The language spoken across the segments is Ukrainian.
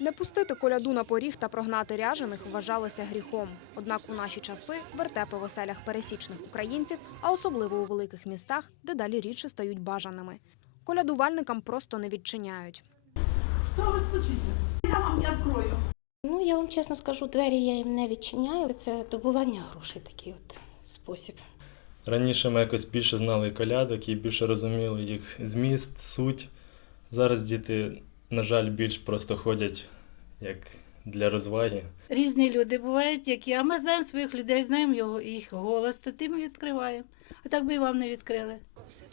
Не пустити коляду на поріг та прогнати ряжених вважалося гріхом. Однак у наші часи вертепи в оселях пересічних українців, а особливо у великих містах, дедалі рідше стають бажаними. Колядувальникам просто не відчиняють. Что вы стучите? Я вам не открою. Ну, я вам чесно скажу, двері я їм не відчиняю. Це добування грошей такий от спосіб. Раніше ми якось більше знали колядок і більше розуміли їх зміст, суть. Зараз діти, на жаль, більш просто ходять як для розваги. Різні люди бувають, які, а ми знаємо своїх людей, знаємо його їх голос, то тим відкриваємо. А так би і вам не відкрили.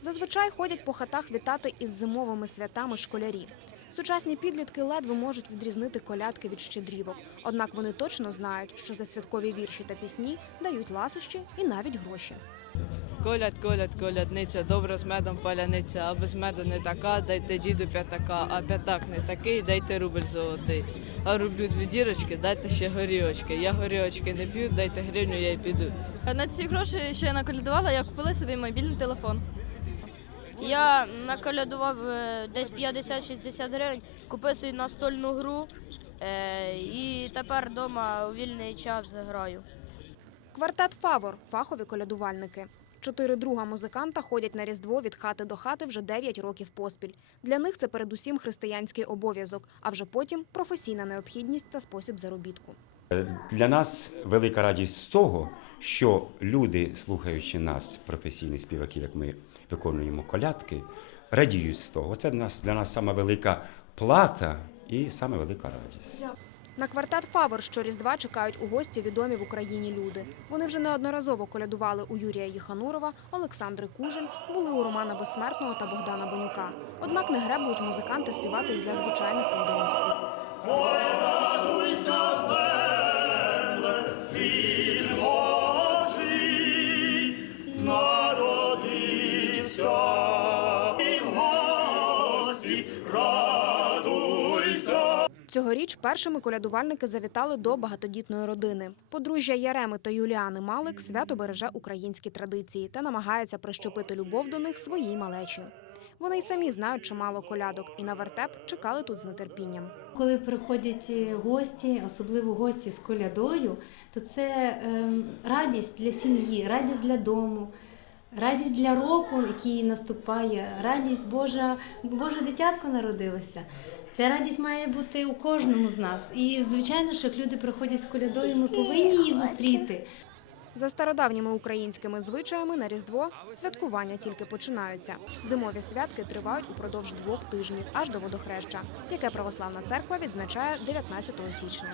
Зазвичай ходять по хатах вітати із зимовими святами школярі. Сучасні підлітки ледве можуть відрізнити колядки від щедрівок. Однак вони точно знають, що за святкові вірші та пісні дають ласощі і навіть гроші. Коляд, коляд, колядниця, добра з медом паляниця, а без меду не така, дайте діду п'ятака, а п'ятак не такий, дайте рубль золотий. А рублю дві дірочки, дайте ще горілочки. Я горілочки не п'ю, дайте гривню, я й піду. На ці гроші ще я наколядувала, я купила собі мобільний телефон. Я наколядував е, десь 50-60 гривень, купив собі настольну гру е, і тепер вдома у вільний час граю. Квартет Фавор фахові колядувальники. Чотири друга музиканта ходять на різдво від хати до хати вже 9 років поспіль. Для них це передусім християнський обов'язок, а вже потім професійна необхідність та спосіб заробітку. Для нас велика радість з того, що люди, слухаючи нас, професійні співаки, як ми виконуємо колядки, радіють з того. Це для нас, для нас сама велика плата і сама велика радість. На квартет Фавор щоріздва чекають у гості відомі в Україні люди. Вони вже неодноразово колядували у Юрія Єханурова, Олександри Кужель, були у Романа Безсмертного та Богдана Бонюка. Однак не гребують музиканти співати і для звичайних людей. Цьогоріч першими колядувальники завітали до багатодітної родини. Подружжя Яреми та Юліани Малик свято береже українські традиції та намагається прищепити любов до них своїй малечі. Вони й самі знають чимало колядок, і на вертеп чекали тут з нетерпінням. Коли приходять е, гості, особливо гості з колядою, то це ем, радість для сім'ї, радість для дому, радість для року, який наступає, радість Божа, Боже дитятко народилося. Ця радість має бути у кожному з нас. І звичайно, що як люди приходять з колядою, ми повинні її зустріти. За стародавніми українськими звичаями на Різдво святкування тільки починаються. Зимові святки тривають упродовж двох тижнів аж до водохреща, яке православна церква відзначає 19 січня.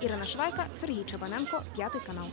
Ірина Швайка, Сергій Чабаненко, п'ятий канал.